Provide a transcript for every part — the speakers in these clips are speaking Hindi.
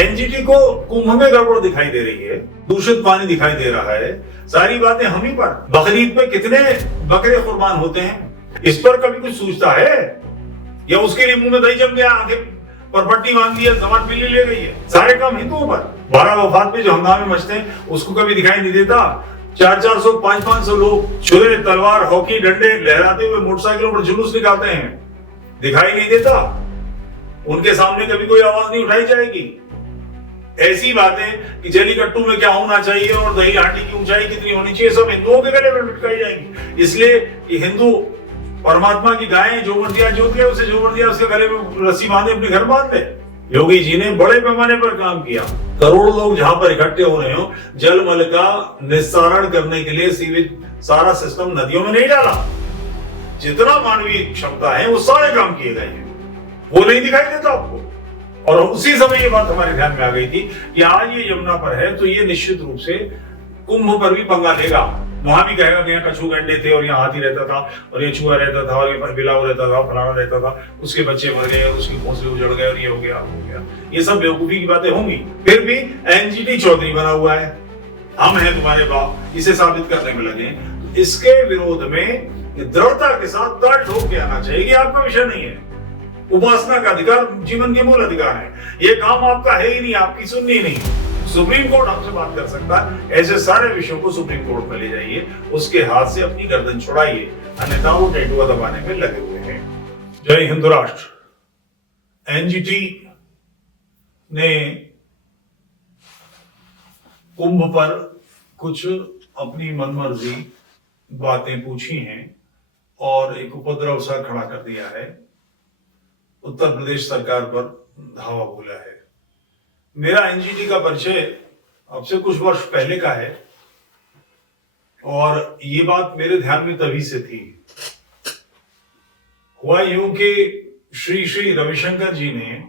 एनजीटी को कुंभ में गड़बड़ दिखाई दे रही है, दूषित पानी दिखाई दे रहा है, सारी बातें हम ही पर। बकरीद पे कितने बकरे कुर्बान होते हैं, इस पर कभी कुछ सोचता है? या उसके लिए मुंह में दही जम गया, आंखें पर पट्टी बांध दी है, जबान पीली ले गई है, सारे काम हिंदुओं पर। 12 वफात पे जो हंगामे मचते हैं उसको कभी दिखाई नहीं देता। 400-400 500-500 लोग छुरे तलवार हॉकी डंडे लहराते हुए मोटरसाइकिलों पर जुलूस निकालते हैं, दिखाई नहीं देता। उनके सामने कभी कोई आवाज नहीं उठाई जाएगी। ऐसी बातें कि जलीकट्टू में क्या होना चाहिए और दही हांडी की ऊंचाई कितनी होनी चाहिए, सब हिंदुओं के गले में लटकाई जाएंगी। इसलिए कि हिंदू परमात्मा की गायें, जो मर दिया जोत गया, उसे जो मर दिया उसके गले में रस्सी बांधे अपने घर बांध ले। योगी जी ने बड़े पैमाने पर काम किया। करोड़ों लोग जहां पर इकट्ठे हो रहे हो, जल मल का निस्तारण करने के लिए सीवेज सारा सिस्टम नदियों में नहीं डाला। जितना मानवीय क्षमता है वो सारे काम किए गए हैं, वो नहीं दिखाई देता आपको। और उसी समय ये बात हमारे ध्यान में आ गई थी कि आज ये यमुना पर है तो ये निश्चित रूप से कुंभ पर भी पंगा लेगा। वहां भी कहेगा कि यहाँ कछुए गंडे थे और यहाँ हाथी रहता था और ये चूहा रहता था और ये बिलाव रहता था, फलाना रहता था, उसके बच्चे मर गए और उसके घोंसले उजड़ गए और ये हो गया। ये सब बेवकूफी की बातें होंगी। फिर भी एनजीटी चौधरी बना हुआ है, हम हैं तुम्हारे बाप, इसे साबित करने में लगे। तो इसके विरोध में दृढ़ता के साथ ताल ठोक के आना चाहिए कि आपका विषय नहीं है। उपासना का अधिकार जीवन के मूल अधिकार है, ये काम आपका है ही नहीं, आपकी सुननी ही नहीं। सुप्रीम कोर्ट हमसे बात कर सकता है, ऐसे सारे विषयों को सुप्रीम कोर्ट में ले जाइए, उसके हाथ से अपनी गर्दन छुड़ाइए, अन्यथा वो टेटुआ दबाने में लगे हुए हैं। जय हिंद राष्ट्र। एनजीटी ने कुंभ पर कुछ अपनी मनमर्जी बातें पूछी हैं और एक उपद्रव सा खड़ा कर दिया है, उत्तर प्रदेश सरकार पर धावा बोला है। मेरा एनजीटी का परिचय अब से कुछ वर्ष पहले का है और ये बात मेरे ध्यान में तभी से थी। हुआ यूं कि श्री श्री रविशंकर जी ने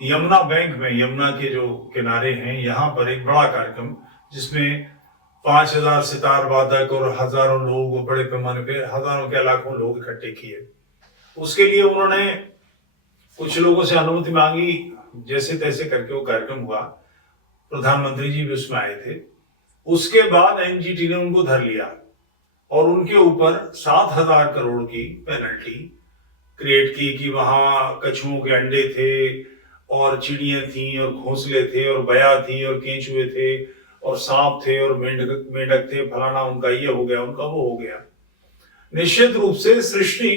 यमुना बैंक में, यमुना के जो किनारे हैं, यहाँ पर एक बड़ा कार्यक्रम जिसमें 5000 सितार वादक और हजारों लोग, बड़े पैमाने पे हजारों के लाखों लोग इकट्ठे किए। उसके लिए उन्होंने कुछ लोगों से अनुमति मांगी, जैसे तैसे करके वो कार्यक्रम हुआ। प्रधानमंत्री जी भी उसमें आए थे। उसके बाद एनजीटी ने उनको धर लिया और उनके ऊपर 7000 करोड़ की पेनल्टी क्रिएट की कि वहां कछुओं के अंडे थे और चिड़ियां थी और घोंसले थे और बया थी और केंचुए थे और सांप थे और मेंढक थे, फलाना उनका ये हो गया, उनका वो हो गया। निश्चित रूप से सृष्टि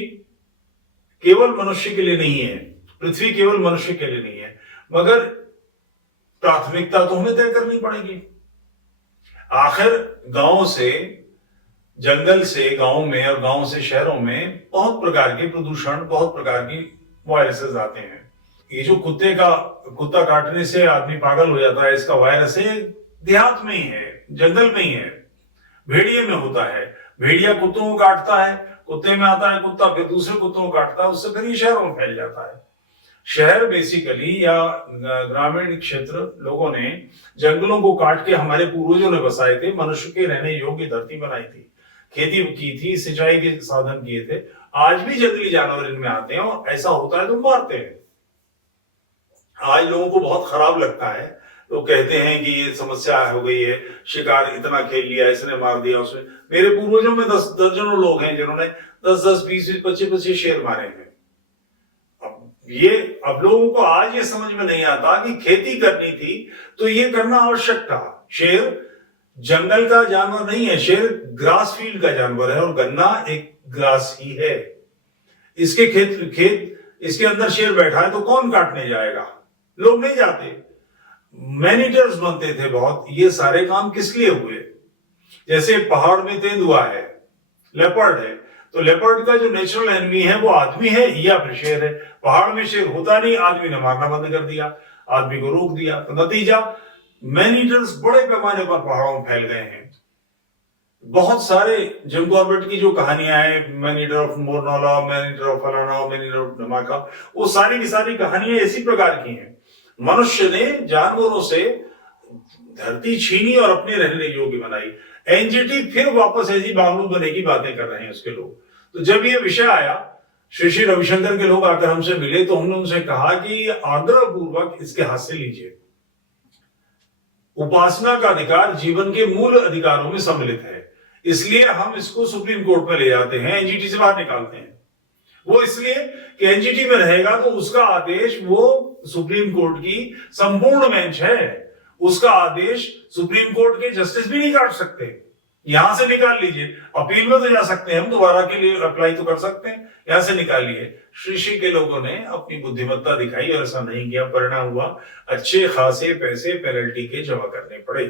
केवल मनुष्य के लिए नहीं है, पृथ्वी केवल मनुष्य के लिए नहीं है, मगर प्राथमिकता तो हमें तय करनी पड़ेगी। आखिर गांव से, जंगल से गांव में और गांव से शहरों में बहुत प्रकार के प्रदूषण, बहुत प्रकार की वायरसेस आते हैं। ये जो कुत्ता काटने से आदमी पागल हो जाता है, इसका वायरस है, देहात में ही है, जंगल में ही है, भेड़िए में होता है। भेड़िया कुत्तों को काटता है, कुत्ते में आता है कुत्ता, फिर दूसरे कुत्तों को काटता है, उससे फिर ये शहरों में फैल जाता है। शहर बेसिकली या ग्रामीण क्षेत्र, लोगों ने जंगलों को काट के हमारे पूर्वजों ने बसाए थे, मनुष्य के रहने योग्य धरती बनाई थी, खेती की थी, सिंचाई के साधन किए थे। आज भी जंगली जानवर इनमें आते हैं और ऐसा होता है तो मारते हैं। आज लोगों को बहुत खराब लगता है, लोग कहते हैं कि ये समस्या हो गई है, शिकार इतना खेल लिया, इसने मार दिया उसमें। मेरे पूर्वजों में 10 दर्जनों लोग हैं जिन्होंने 10-10, 20-20, 25-25 शेर मारे हैं। अब लोगों को आज ये समझ में नहीं आता कि खेती करनी थी तो ये करना आवश्यक था। शेर जंगल का जानवर नहीं है, शेर ग्रास फील्ड का जानवर है और गन्ना एक ग्रास ही है। इसके खेत इसके अंदर शेर बैठा है तो कौन काटने जाएगा? लोग नहीं जाते। मैनीटर्स बनते थे बहुत। ये सारे काम किस लिए हुए? जैसे पहाड़ में तेंदुआ है, लेपर्ड है, तो लेपर्ड का जो नेचुरल एनिमी है वो आदमी है या फिर शेर है। पहाड़ में शेर होता नहीं, आदमी ने मारना बंद कर दिया, आदमी को रोक दिया, तो नतीजा मैनीटर्स बड़े पैमाने पर पहाड़ों में फैल गए हैं। बहुत सारे जिम कॉर्बेट की जो कहानियां हैं, मैनीटर ऑफ मोरनौला, मैनीटर ऑफ फलाना, मैनीटर ऑफ धमाका, वो सारी की सारी कहानियां इसी प्रकार की हैं। मनुष्य ने जानवरों से धरती छीनी और अपने रहने योग्य बनाई। एनजीटी फिर वापस ऐसी बावलू बने की बातें कर रहे हैं उसके लोग। तो जब ये विषय आया, श्री श्री रविशंकर के लोग आकर हमसे मिले तो हमने उनसे कहा कि आग्रह पूर्वक इसके हाथ से लीजिए। उपासना का अधिकार जीवन के मूल अधिकारों में सम्मिलित है, इसलिए हम इसको सुप्रीम कोर्ट में ले जाते हैं, एनजीटी से बाहर निकालते हैं। वो इसलिए कि एनजीटी में रहेगा तो उसका आदेश, वो सुप्रीम कोर्ट की संपूर्ण बेंच है, उसका आदेश सुप्रीम कोर्ट के जस्टिस भी नहीं काट सकते। यहां से निकाल लीजिए, अपील में तो जा सकते हैं, हम दोबारा के लिए अप्लाई तो कर सकते हैं, यहां से निकालिए। श्री के लोगों ने अपनी बुद्धिमत्ता दिखाई और ऐसा नहीं किया, परिणाम हुआ अच्छे खासे पैसे पेनल्टी के जमा करने पड़े।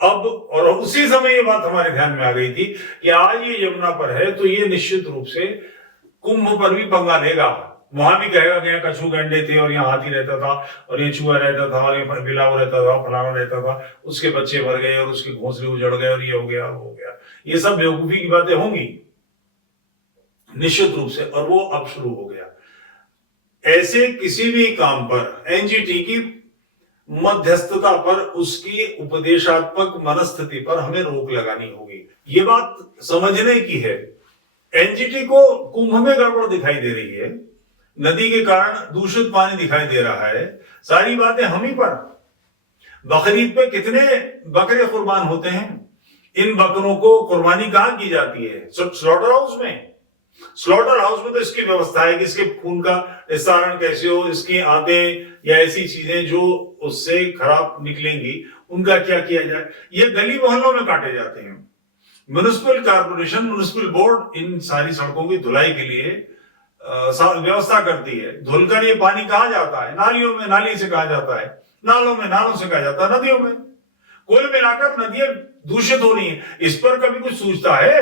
अब और उसी समय ये बात हमारे ध्यान में आ गई थी कि आज ये यमुना पर है तो ये निश्चित रूप से कुंभ पर भी पंगा लेगा। वहां भी कहेगा कि यहाँ कछू गंडे थे और यहाँ हाथी रहता था और ये चूहा रहता था और ये बिलाव रहता था, फलाना रहता था, उसके बच्चे मर गए और उसके घोंसले उजड़ गए और ये हो गया वो हो गया। ये सब बेवकूफी की बातें होंगी निश्चित रूप से, और वो अब शुरू हो गया। ऐसे किसी भी काम पर एनजीटी की मध्यस्थता पर, उसकी उपदेशात्मक मनस्थिति पर हमें रोक लगानी होगी। ये बात समझने की है। एनजीटी को कुंभ में गड़बड़ दिखाई दे रही है, नदी के कारण दूषित पानी दिखाई दे रहा है, सारी बातें हम ही पर। बकरीद पे कितने बकरे कुर्बान होते हैं, इन बकरों को कुर्बानी कहां की जाती है? स्लॉटर हाउस में। स्लॉटर हाउस में तो इसकी व्यवस्था है कि इसके खून का निस्तारण कैसे हो, इसकी आंतें या ऐसी चीजें जो उससे खराब निकलेंगी उनका क्या किया जाए। ये गली मोहल्लों में काटे जाते हैं। म्युनिसिपल कॉर्पोरेशन, म्युनिसिपल बोर्ड इन सारी सड़कों की धुलाई के लिए व्यवस्था करती है। धुलकर ये पानी कहाँ जाता है? नालियों में, नाली से कहा जाता है, नालों में, नालों से कहा जाता है, नदियों में। कुल मिलाकर नदियां दूषित हो रही हैं। इस पर कभी कुछ सोचता है?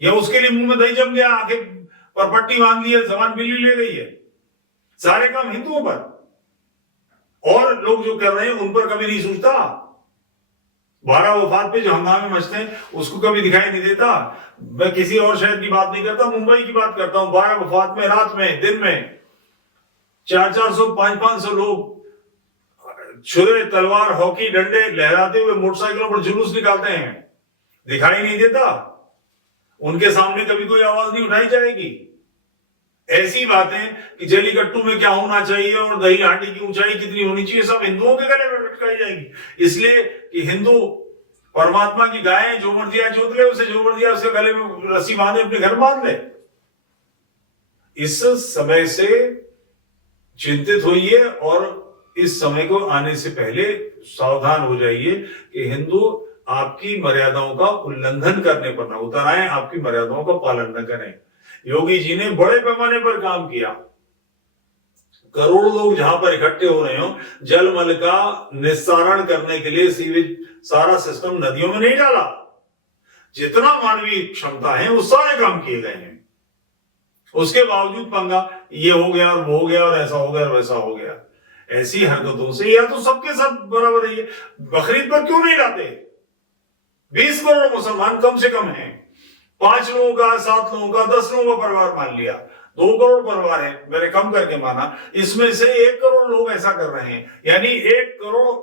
या उसके लिए मुंह में दही जम गया, आंखें पर पट्टी बांध ली है, जबान बिल्ली ले गई है? सारे काम हिंदुओं पर, और लोग जो कर रहे हैं उन पर कभी नहीं सोचता। 12 वफात पे जो हंगामे मचते हैं उसको कभी दिखाई नहीं देता। मैं किसी और शहर की बात नहीं करता, मुंबई की बात करता हूं। 12 वफात में रात में, दिन में 400-400, 500-500 लोग छुरे, तलवार, हॉकी, डंडे लहराते हुए मोटरसाइकिलों पर जुलूस निकालते हैं, दिखाई नहीं देता। उनके सामने कभी कोई आवाज नहीं उठाई जाएगी। ऐसी बातें कि जलीकट्टू में क्या होना चाहिए और दही हांडी की ऊंचाई कितनी होनी चाहिए, सब हिंदुओं के गले में लटकाई जाएगी, इसलिए कि हिंदू परमात्मा की गाय जो मर्जी जोत ले, उसे जो मर्जी उसके गले में रस्सी बांधे, अपने घर बांध ले। इस समय से चिंतित होइए और इस समय को आने से पहले सावधान हो जाइए कि हिंदू आपकी मर्यादाओं का उल्लंघन करने पर न उतर आए, आपकी मर्यादाओं का पालन न करें। योगी जी ने बड़े पैमाने पर काम किया। करोड़ों लोग जहां पर इकट्ठे हो रहे हो, जलमल का निस्तारण करने के लिए सीवेज सारा सिस्टम नदियों में नहीं डाला। जितना मानवीय क्षमता है वो सारे काम किए गए हैं। उसके बावजूद पंगा ये हो गया और वो हो गया और ऐसा हो गया और वैसा हो गया। ऐसी हरकतों से या तो सबके साथ बराबर है। बकरीद पर क्यों नहीं लाते? 20 करोड़ मुसलमान कम से कम हैं। 5 लोगों का, 7 लोगों का, 10 लोगों का परिवार मान लिया, 2 करोड़ परिवार है, मैंने कम करके माना। इसमें से 1 करोड़ लोग ऐसा कर रहे हैं, यानी 1 करोड़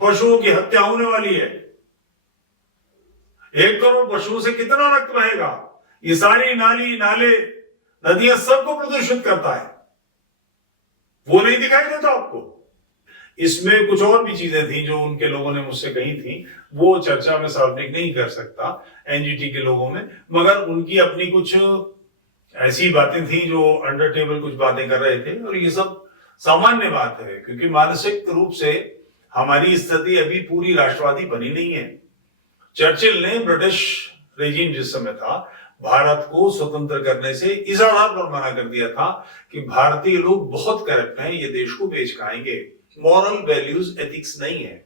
पशुओं की हत्या होने वाली है। 1 करोड़ पशुओं से कितना रक्त बहेगा? ये सारी नाली, नाले, नदियां सबको प्रदूषित करता है। वो नहीं दिखाई देता आपको? इसमें कुछ और भी चीजें थी जो उनके लोगों ने मुझसे कही थी, वो चर्चा में सार्वजनिक नहीं कर सकता एनजीटी के लोगों में, मगर उनकी अपनी कुछ ऐसी बातें थी जो अंडर टेबल कुछ बातें कर रहे थे। और ये सब सामान्य बात है, क्योंकि मानसिक रूप से हमारी स्थिति अभी पूरी राष्ट्रवादी बनी नहीं है। चर्चिल ने ब्रिटिश रेजिम जिस समय था, भारत को स्वतंत्र करने से इस आधार पर मना कर दिया था कि भारतीय लोग बहुत करप्ट हैं, ये देश को बेच खाएंगे, मॉरल वैल्यूज, एथिक्स नहीं है।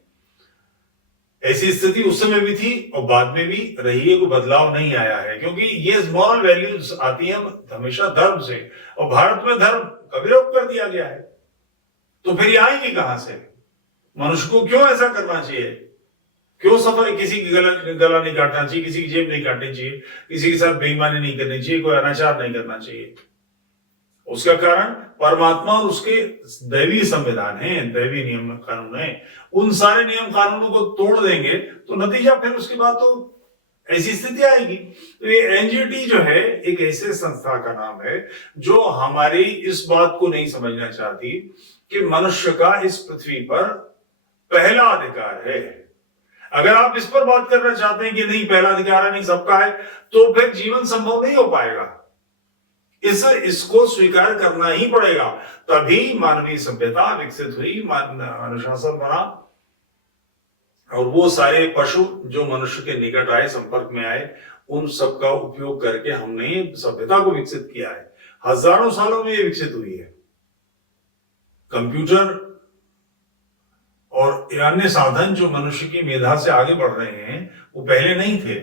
ऐसी स्थिति उस समय भी थी और बाद में भी रही है, कोई बदलाव नहीं आया है, क्योंकि ये मॉरल वैल्यूज आती है हमेशा धर्म से, और भारत में धर्म का विरोध कर दिया गया है। तो फिर ये आएगी कहां से? मनुष्य को क्यों ऐसा करना चाहिए? क्यों सफाई, किसी की गला नहीं काटना चाहिए, किसी की जेब नहीं काटनी चाहिए, किसी के साथ बेईमानी नहीं करनी चाहिए, कोई अनाचार नहीं करना चाहिए? उसका कारण परमात्मा और उसके दैवी संविधान है, दैवी नियम कानून है। उन सारे नियम कानूनों को तोड़ देंगे तो नतीजा फिर उसके बाद तो ऐसी स्थिति आएगी। तो ये एनजीटी जो है एक ऐसे संस्था का नाम है जो हमारी इस बात को नहीं समझना चाहती कि मनुष्य का इस पृथ्वी पर पहला अधिकार है। अगर आप इस पर बात करना चाहते हैं कि नहीं पहला अधिकार है, नहीं सबका है, तो फिर जीवन संभव नहीं हो पाएगा। इसको स्वीकार करना ही पड़ेगा, तभी मानवीय सभ्यता विकसित हुई, अनुशासन बना, और वो सारे पशु जो मनुष्य के निकट आए, संपर्क में आए, उन सब का उपयोग करके हमने सभ्यता को विकसित किया है। हजारों सालों में ये विकसित हुई है। कंप्यूटर और अन्य साधन जो मनुष्य की मेधा से आगे बढ़ रहे हैं, वो पहले नहीं थे।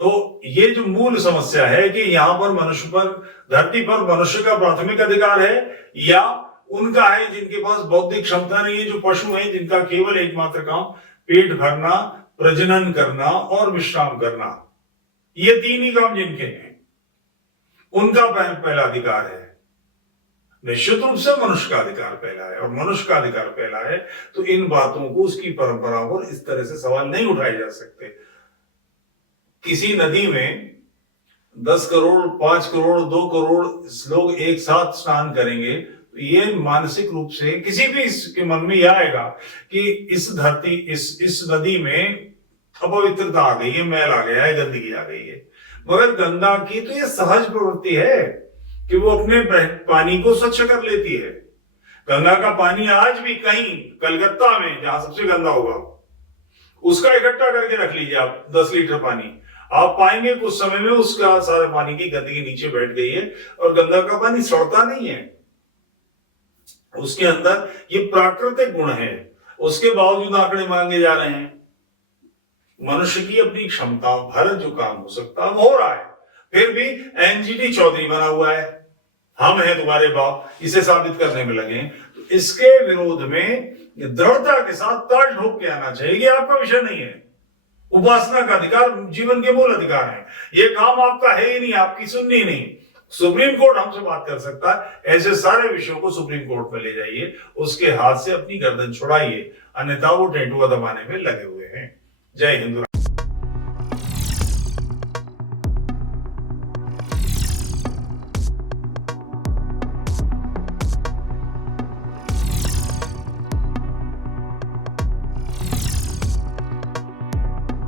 तो ये जो मूल समस्या है कि यहां पर मनुष्य पर, धरती पर मनुष्य का प्राथमिक अधिकार है या उनका है जिनके पास बौद्धिक क्षमता नहीं है, जो पशु हैं, जिनका केवल एकमात्र काम पेट भरना, प्रजनन करना और विश्राम करना, ये तीन ही काम जिनके हैं, उनका पहला अधिकार है। निश्चित रूप से मनुष्य का अधिकार पहला है, और मनुष्य का अधिकार पहला है तो इन बातों को, उसकी परंपरा पर इस तरह से सवाल नहीं उठाए जा सकते। किसी नदी में 10 करोड़, 5 करोड़, 2 करोड़ लोग एक साथ स्नान करेंगे, तो ये मानसिक रूप से किसी भी इसके मन में यह आएगा कि इस धरती, इस नदी में अपवित्रता आ गई है, मैल आ गया है, गंदगी आ गई है। मगर गंगा की तो ये सहज प्रवृत्ति है कि वो अपने पानी को स्वच्छ कर लेती है। गंगा का पानी आज भी कहीं कलकत्ता में, जहां सबसे गंदा होगा, उसका इकट्ठा करके रख लीजिए आप 10 लीटर पानी, आप पाएंगे कुछ समय में उसका सारे पानी की गंदगी नीचे बैठ गई है, और गंगा का पानी सड़ता नहीं है, उसके अंदर ये प्राकृतिक गुण है। उसके बावजूद आंकड़े मांगे जा रहे हैं। मनुष्य की अपनी क्षमता भर जो काम हो सकता है वो हो रहा है, फिर भी एनजीटी चौधरी बना हुआ है, हम हैं तुम्हारे बाप, इसे साबित करने में लगे। तो इसके विरोध में दृढ़ता के साथ ताल ठोक के आना चाहिए। ये आपका विषय नहीं है। उपासना का अधिकार जीवन के मूल अधिकार है। ये काम आपका है ही नहीं, आपकी सुननी नहीं। सुप्रीम कोर्ट हमसे बात कर सकता है, ऐसे सारे विषयों को सुप्रीम कोर्ट में ले जाइए, उसके हाथ से अपनी गर्दन छुड़ाइए, अन्यथा वो टेंटुआ दबाने में लगे हुए हैं। जय हिंद।